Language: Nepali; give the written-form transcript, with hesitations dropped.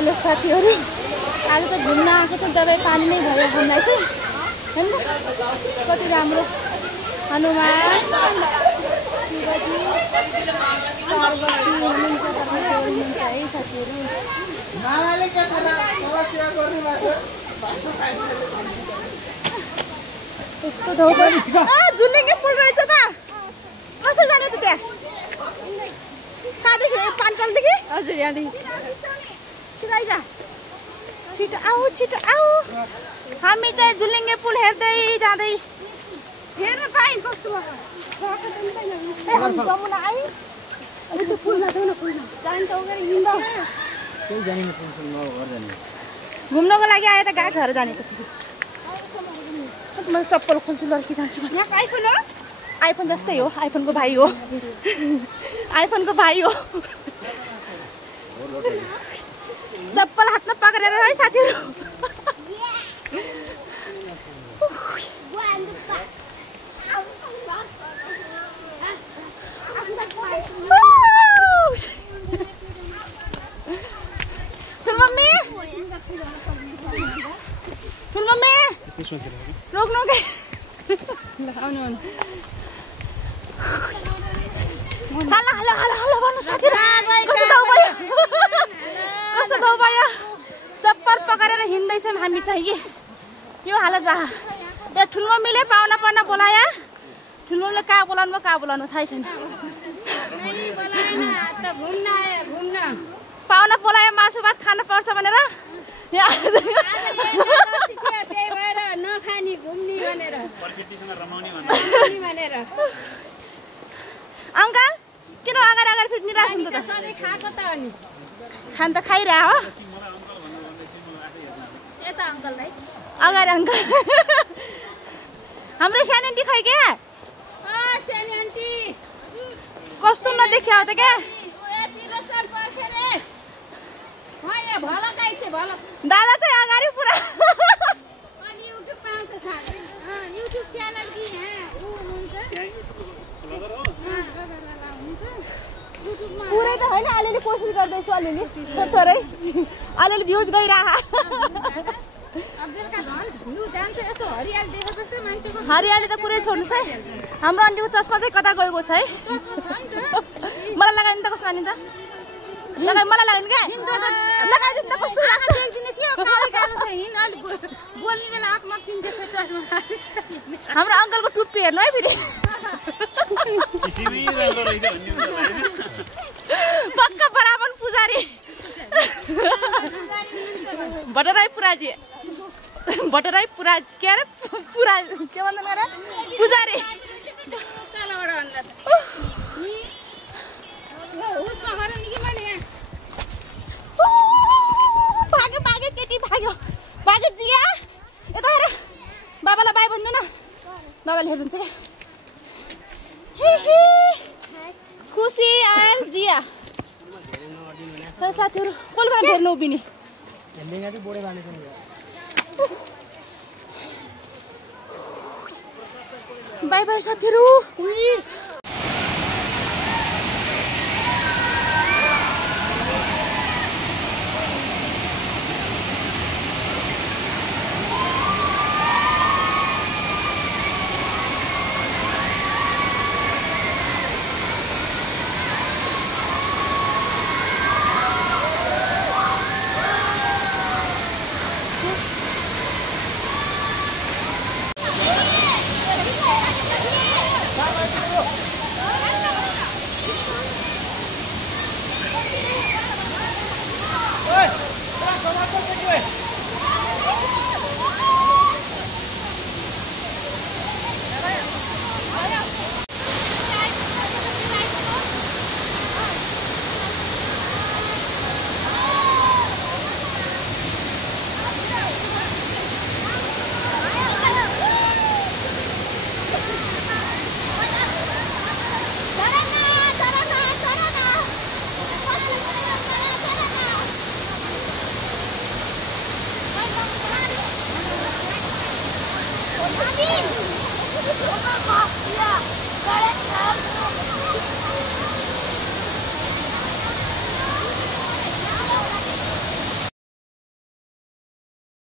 हेलो साथीहरू, आज त घुम्न आएको छ। दबाई पानी नै भयो हामीलाई चाहिँ हैन। कति राम्रो हनुमान है साथीहरू। यस्तो धोको झुलिङ्गे पुल रहेछ त। कसरी जाने त त्यहाँ? कहाँदेखि? पानकलदेखि? हजुर, यहाँदेखि। छिटो आइज, छिटो आऊ, छिटो आऊ। हामी चाहिँ झुलिङ्गे पुल हेर्दै जाँदै हेर्न पाइन कस्तो जमुना आइ। अनि त्यो पुलमा जाउँ न, पुलमा जान्छ उगेर हिँड्दा केही जानिन। घुम्नको लागि आए त गाडी धरेर जाने त। मैले चप्पल खोल्छु लड्की जान्छु। यहाँको आइफोन हो? आइफोन जस्तै हो, आइफोनको भाइ हो। आइफोनको भाइ हो। चप्पल हातमा पक्रेर है साथीहरू। रोक्नु के? आउनु हल्ला हल्ला हल्ला हल्ला भन्नु साथीहरू। कस्तो धौ भयो, कस्तो धौ भयो। चप्पल पकडेर हिँड्दैछन् हामी चाहिँ। यो हालत रह। त्यहाँ ठुलो मम्मीले पाहुना पर्न बोलाया। ठुलो मम्मीले कहाँ बोलाउनु भयो, कहाँ बोलाउनु थाहै छैन। पाहुना बोलायो मासु भात खानु पर्छ भनेर। नखानी घुम्ने भनेर अङ्कल किन अगाडि अगाडि फिट्ने राख्नु त? सधैँ खाएको त हो नि। खान त खाइरह हो। यता अङ्कललाई अगाडि अङ्कल। हाम्रो सानो आन्टी खै के? सानो आन्टी कस्तो नदेख्यो त क्या? दादा चाहिँ अगाडि पुरा। पुरै त होइन, अलिअलि कोसिस गर्दैछु। अलिअलि थोरै अलिअलि भ्युज गइरह। हरियाली त पुरै छोड्नुहोस् है। हाम्रो आन्टीको चस्मा चाहिँ कता गएको छ है? मलाई लगाइदिनु त कस्तो मानिन्छ? लगाइ मलाई लगाइदिनु क्या? लगाइदिनु त कस्तो लाग्छ? हाम्रो अङ्कलको टुप्पी हेर्नु है फेरि। पक्का बराबर पुजारी भट्टराई पुराजी। भट्टराई पुरा के अरे पुरा के भन्छन् अरे पुजारी। भाग्यो भाग्यो केटी भाग्यो भाग्यो। जिया यता हेर, बाबालाई बाई भन्नु न। बाबाले हेर्नुहुन्छ क्या? खुसी आएर जिया साथीहरू कोलबाट हेर्नु उभिने। बाई बाई साथीहरू।